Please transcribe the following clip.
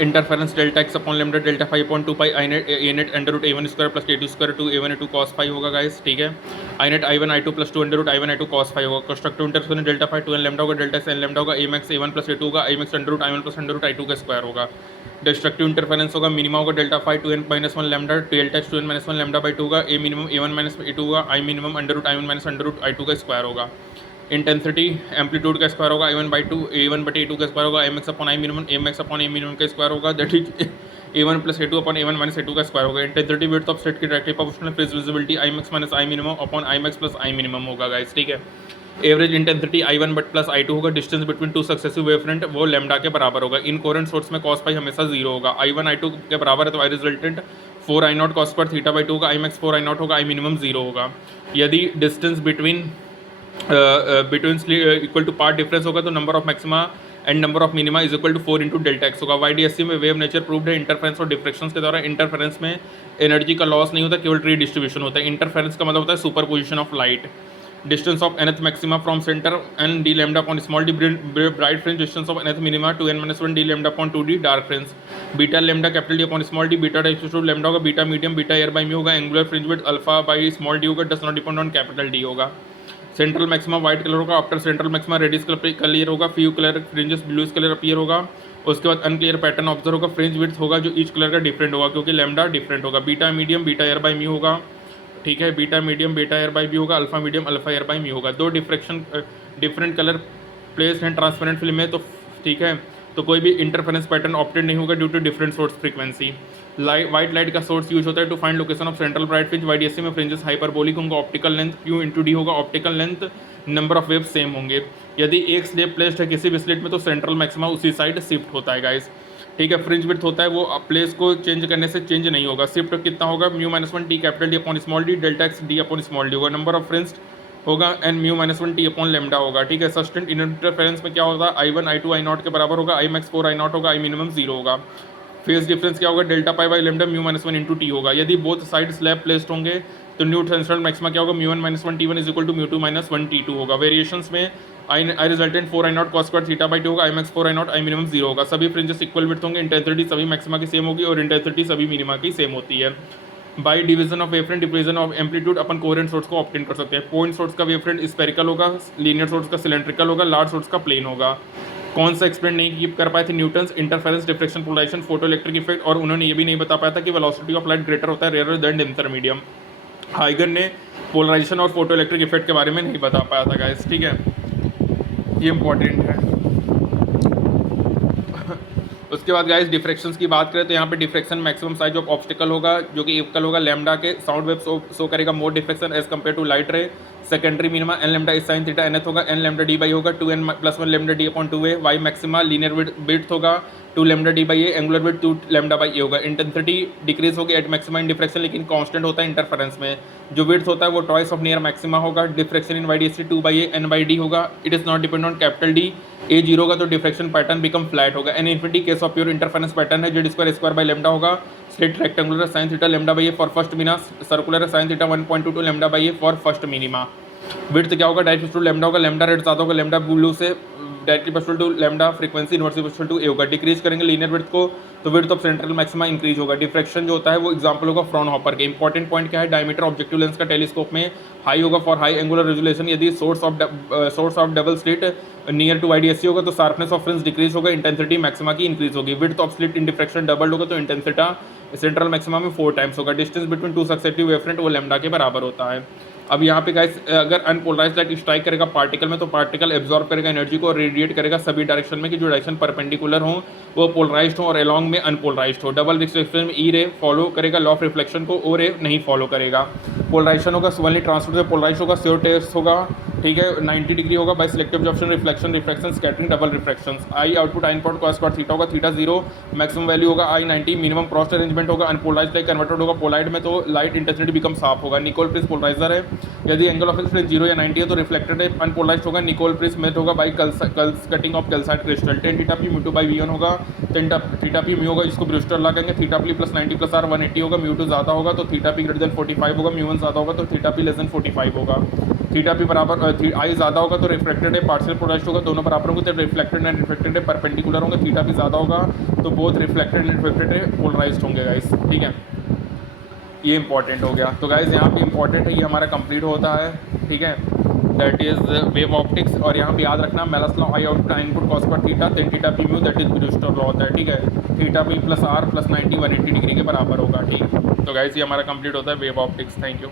Interference delta x upon lambda delta phi upon 2 pi I net A net under root A one square plus A two square two a1 a2 cos phi होगा guys, ठीक है। I net I one I two plus 2 under root I one I two cos phi होगा। Constructive interference delta phi 2n lambda होगा, delta x n lambda होगा, a max a1 plus a2 होगा, I max under root I one plus under root I two का square होगा। Destructive interference होगा, minima होगा delta phi 2n minus 1 lambda, delta x 2n minus 1 lambda by 2 होगा, A minimum a1 minus a2 होगा, I minimum under root I one minus under root I two का square होगा। Intensity amplitude का square होगा, आई1 by two a1 बटे a2 का square होगा, I max upon I minimum A max upon A minimum का square होगा, that is a1 plus a2 upon a1 minus a2 का स्क्वायर होगा। इंटेंसिटी विड्थ ऑफ स्लिट की directly proportional phase visibility I max minus I minimum upon I max plus I minimum होगा guys, ठीक है। Average intensity आई1 but plus आई2 होगा, distance between two successive wavefront वो lambda के बराबर होगा। इनकोरेंट सोर्स में कॉस पाई हमेशा जीरो होगा। आई1 आई2 के बराबर है तो आई रिजल्टेंट 4 आई नॉट कॉस पर थीटा बाई 2 होगा, आई मैक्स 4 आई नॉट होगा, आई मिनिमम जीरो होगा। यदि distance between equal to part difference होगा तो number of maxima and number of minima is equal to 4 into delta x होगा। YDSC में wave nature proved है interference और diffractions के द्वारा। इंटरफेरेंस में एनर्जी का लॉस नहीं होता, केवल रीडिस्ट्रीब्यूशन होता है। इंटरफेरेंस का मतलब होता है superposition of light. Distance of nth maxima from centre N D lambda upon small D bright fringe, distance of nth minima two n minus 1 D lambda upon 2 D dark fringe. Beta lambda capital D upon small D, beta types to lambda होगा, beta medium beta air by mu होगा, angular fringe width alpha by small D होगा, does not depend on capital D होगा। Central maxima white colour होगा, after central maxima reddish colour clear होगा, few colour fringes bluish colour appear होगा, उसके बाद unclear pattern observe होगा। Fringe width होगा जो ईच कलर का डिफरेंट होगा क्योंकि लैम्डा डिफरेंट होगा। Beta medium beta air by mu होगा, ठीक है। Beta medium beta air by mu होगा, alpha medium alpha air by mu होगा। दो डिफरेंट कलर प्लेस हैं ट्रांसपेरेंट फिल्म में तो ठीक है, तो कोई भी इंटरफेरेंस पैटर्न ऑप्टेड नहीं होगा due to different source frequency. White light का सोर्स यूज होता है to find location of central bright fringe. YDSE में फ्रिंजेस हाइपरबोलिक होंगे, optical length Q into D होगा, optical length number of wave same होंगे। यदि एक स्लेब प्लेस्ड है किसी भी स्लिट में तो सेंट्रल मैक्सिमा उसी साइड शिफ्ट होता है गाइस, ठीक है। फ्रिंज विड्थ होता है वो प्लेस को चेंज करने से चेंज नहीं होगा। शिफ्ट कितना होगा, mu minus 1 t capital D upon small d, delta x d upon small D होगा। नंबर ऑफ फ्रिंज होगा n mu minus 1 t upon lambda होगा, ठीक है। सस्टेंट इंटरफेरेंस में क्या होगा, आई1 आई2 आई नॉट के बराबर होगा, आई मैक्स 4 आई नॉट होगा, आई मिनिमम जीरो होगा। फेज डिफरेंस क्या होगा, delta pi by lambda mu minus 1 into T होगा। यदि बोथ साइड स्लैब प्लेस्ड होंगे तो न्यू सेंट्रल मैक्सिमा क्या होगा, म्यू 1 माइनस 1 टी1 is equal to mu 2 minus 1 टी2 होगा। वेरिएशंस में I resultant 4 I nought cos square theta by 2 होगा, I max 4 I nought I minimum zero होगा। सभी फ्रिंजेस इक्वल विड्थ होंगे, इंटेंसिटी सभी मैक्सिमा की सेम होगी और इंटेंसिटी सभी मिनिमा की सेम होती है। By division of wavefront division of amplitude अपन कोहेरेंट सोर्स को ऑब्टेन कर सकते हैं। पॉइंट सोर्स का वेवफ्रंट स्पेरिकल होगा, लीनियर सोर्स का सिलेंड्रिकल होगा, लार्ज सोर्स का प्लेन होगा। कौन सा एक्सप्लेन नहीं कर पाए थे, Newton's interference diffraction polarisation photo electric effect, और उन्होंने ये भी नहीं बता पाया था कि वेलोसिटी ऑफ लाइट ग्रेटर होता है रेयर देन इंटरमीडियम। हाइगन ने पोलराइजेशन और फोटो इलेक्ट्रिक इफेक्ट के बारे में नहीं बता पाया था गाइस, ठीक है, ये इंपॉर्टेंट है। उसके बाद गाइस डिफ्रेक्शंस की बात करें तो यहाँ पे diffraction maximum size of obstacle होगा जो कि इक्वल होगा लैम्डा के। साउंड वेव शो करेगा more diffraction as compared to light ray. Secondary minima N lambda is sine theta nth होगा, एन लेमडा डी बाई होगा 2n plus 1 lambda D upon 2a। Y maxima linear width होगा 2 lambda D by A, angular width 2 lambda by A होगा। Intensity decrease होगी at maxima in diffraction, लेकिन constant होता है interference में। जो width होता है वो ट्वाइस ऑफ नियर मैक्सिमा होगा। Diffraction in YDSE 2 by A N by D होगा। It is not depend on capital D. A zero होगा तो डिफ्रेक्शन पैटर्न बिकम फ्लैट होगा। N infinity case of pure interference pattern है। Z square by lambda होगा। Slit rectangular sine theta lambda by A for first minima, circular sine theta 1.22 lambda by A for first minima. Width क्या होगा, direct to lambda होगा, lambda red ज़्यादा होगा, lambda blue से directly proportional to lambda, frequency inversely proportional to A होगा। Decrease करेंगे linear width को तो width of central maxima increase होगा। डिफ्रेक्शन जो होता है वो एग्जांपल होगा फ्रॉनहोफर के। इंपॉर्टेंट पॉइंट क्या है, डायमीटर ऑब्जेक्टिव लेंस का टेलीस्कोप में हाई होगा फॉर हाई एंगुलर रेजोल्यूशन। यदि source of double slit near to YDSE होगा तो शार्पनेस ऑफ फ्रिंज डिक्रीज होगा, इंटेंसिटी मैक्सिमा की इंक्रीज होगी। Width of slit in diffraction double होगा तो इंटेंसिटी सेंट्रल मैक्सिमा में 4 टाइम्स होगा। Distance between two successive wavefront वो लेमडा के बराबर होता है। अब यहाँ पे गाइस अगर अनपोलराइज्ड लाइट स्ट्राइक करेगा पार्टिकल में तो पार्टिकल एब्जॉर्ब करेगा एनर्जी को और रेडिएट करेगा सभी डायरेक्शन में कि जो डायरेक्शन परपेंडिकुलर हो वो पोलराइज्ड हो और अलॉन्ग में अनपोलराइज्ड हो। डबल रिफ्लेक्शन में ई रे फॉलो करेगा लॉ ऑफ रिफ्लेक्शन को, ओ रे नहीं फॉलो करेगा। पोलराइजेशन होगा सवनली ट्रांसफर से पोलराइज होगा, श्योर टेस्ट होगा, ठीक है, 90 डिग्री होगा by selective absorption, reflection, refraction, scattering, double refraction. I output I input cos square theta होगा, थीटा 0 मैक्सिमम वैल्यू होगा, आई 90 मिनिमम क्रॉस अरेंजमेंट होगा। अनपोलराइज्ड लाइट कन्वर्टेड होगा पोलाइड में तो लाइट इंटेंसिटी बिकम साफ होगा। निकोल प्रिस पोलराइजर है। यदि एंगल ऑफ इंसिडेंस 0 या 90 है तो रिफ्लेक्टेड है, अनपोलराइज्ड होगा। निकोल प्रिस मेथड होगा by cutting of calcite crystal. Tan theta P mu 2 by वी1 होगा, टेन थीटा पी म्यू होगा जिसको ब्रूस्टर लॉ कहेंगे। Theta P plus 90 plus r 180 होगा, म्यू 2 ज़्यादा होगा तो थीटा पी ग्रेटर देन 45 होगा, म्यू 1 ज़्यादा होगा तो थीटा पी लेस देन 45 होगा। थीटा पी बराबर आई ज़्यादा होगा तो रिफ्लेक्टेड है पार्शियल पोलराइज्ड होगा, दोनों बराबर होंगे तो रिफ्लेक्टेड एंड रिफ्लेक्टेड है परपेंडिकुलर होंगे। थीटा पी ज़्यादा होगा तो बोथ रिफ्लेक्टेड एंड रिफ्लेक्टेड है पोलराइज्ड होंगे गाइस, ठीक है। ये इंपॉर्टेंट हो गया। तो गाइस यहाँ पे इंपॉर्टेंट है, ये हमारा कंप्लीट होता है, ठीक है, दैट इज वेव ऑप्टिक्स। और यहाँ पे याद रखना Malus law I out time input cos पर theta tan theta P mu that is Brewster law होता है, ठीक है। Theta P plus R plus 90 180 degree के बराबर होगा, ठीक। तो गाइस ये हमारा कंप्लीट होता है वेव ऑप्टिक्स। Thank you.